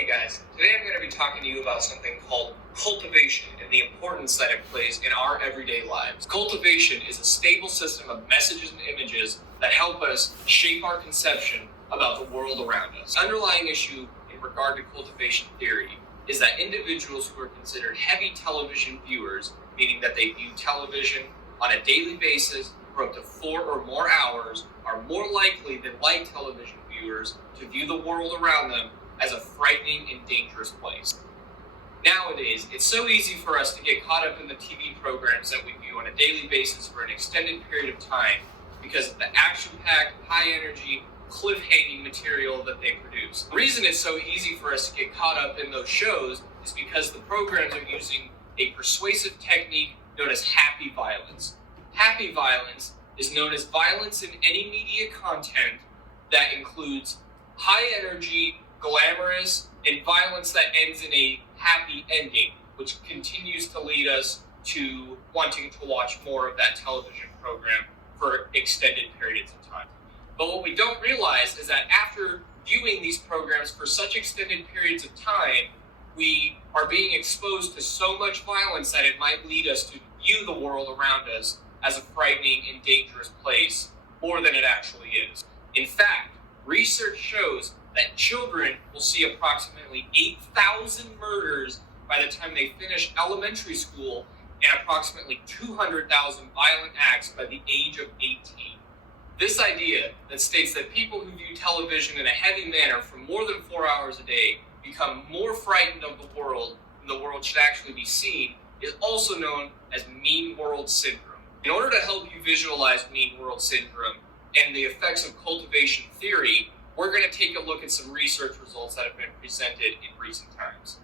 Hey guys, today I'm going to be talking to you about something called cultivation and the importance that it plays in our everyday lives. Cultivation is a stable system of messages and images that help us shape our conception about the world around us. The underlying issue in regard to cultivation theory is that individuals who are considered heavy television viewers, meaning that they view television on a daily basis for up to 4 or more hours, are more likely than light television viewers to view the world around them as a frightening and dangerous place. Nowadays, it's so easy for us to get caught up in the TV programs that we view on a daily basis for an extended period of time because of the action-packed, high-energy, cliff-hanging material that they produce. The reason it's so easy for us to get caught up in those shows is because the programs are using a persuasive technique known as happy violence. Happy violence is known as violence in any media content that includes high energy, glamorous, and violence that ends in a happy ending, which continues to lead us to wanting to watch more of that television program for extended periods of time. But what we don't realize is that after viewing these programs for such extended periods of time, we are being exposed to so much violence that it might lead us to view the world around us as a frightening and dangerous place more than it actually is. In fact, research shows that children will see approximately 8,000 murders by the time they finish elementary school and approximately 200,000 violent acts by the age of 18. This idea that states that people who view television in a heavy manner for more than 4 hours a day become more frightened of the world than the world should actually be seen is also known as mean world syndrome. In order to help you visualize mean world syndrome and the effects of cultivation theory, we're going to take a look at some research results that have been presented in recent times.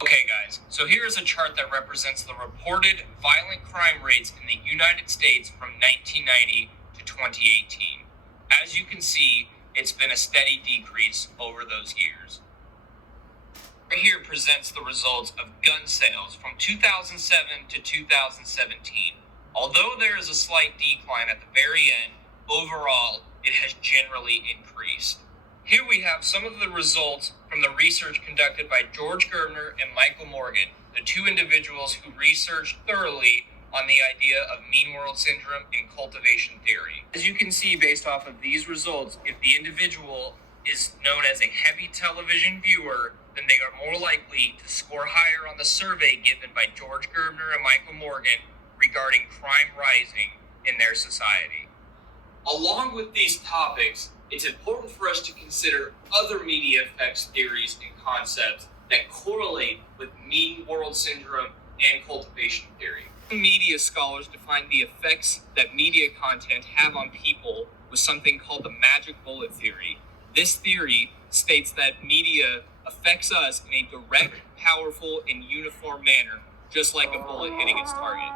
Okay guys, so here is a chart that represents the reported violent crime rates in the United States from 1990 to 2018. As you can see, it's been a steady decrease over those years. Right here presents the results of gun sales from 2007 to 2017. Although there is a slight decline at the very end, overall, it has generally increased. Here we have some of the results from the research conducted by George Gerbner and Michael Morgan, the two individuals who researched thoroughly on the idea of mean world syndrome and cultivation theory. As you can see based off of these results, if the individual is known as a heavy television viewer, then they are more likely to score higher on the survey given by George Gerbner and Michael Morgan regarding crime rising in their society. Along with these topics, it's important for us to consider other media effects theories and concepts that correlate with mean world syndrome and cultivation theory. Media scholars define the effects that media content have on people with something called the magic bullet theory. This theory states that media affects us in a direct, powerful, and uniform manner, just like a bullet hitting its target.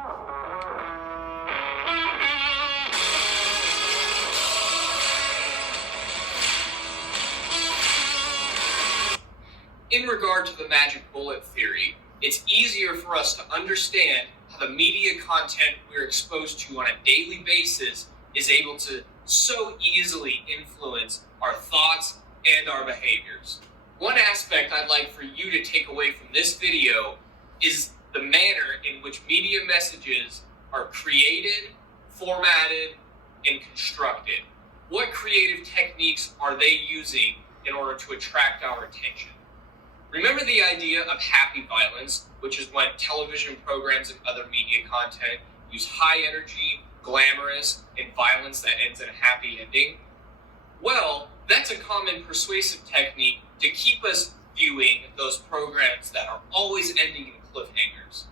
In regard to the magic bullet theory, it's easier for us to understand how the media content we're exposed to on a daily basis is able to so easily influence our thoughts and our behaviors. One aspect I'd like for you to take away from this video is the manner in which media messages are created, formatted, and constructed. What creative techniques are they using in order to attract our attention? Remember the idea of happy violence, which is when television programs and other media content use high energy, glamorous, and violence that ends in a happy ending? Well, that's a common persuasive technique to keep us viewing those programs that are always ending in cliffhangers.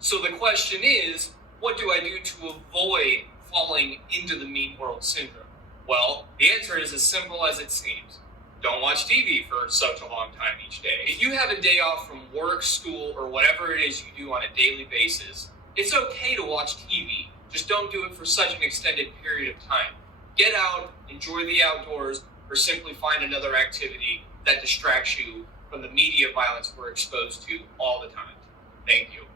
So the question is, what do I do to avoid falling into the mean world syndrome? Well, the answer is as simple as it seems. Don't watch TV for such a long time each day. If you have a day off from work, school, or whatever it is you do on a daily basis, it's okay to watch TV. Just don't do it for such an extended period of time. Get out, enjoy the outdoors, or simply find another activity that distracts you from the media violence we're exposed to all the time. Thank you.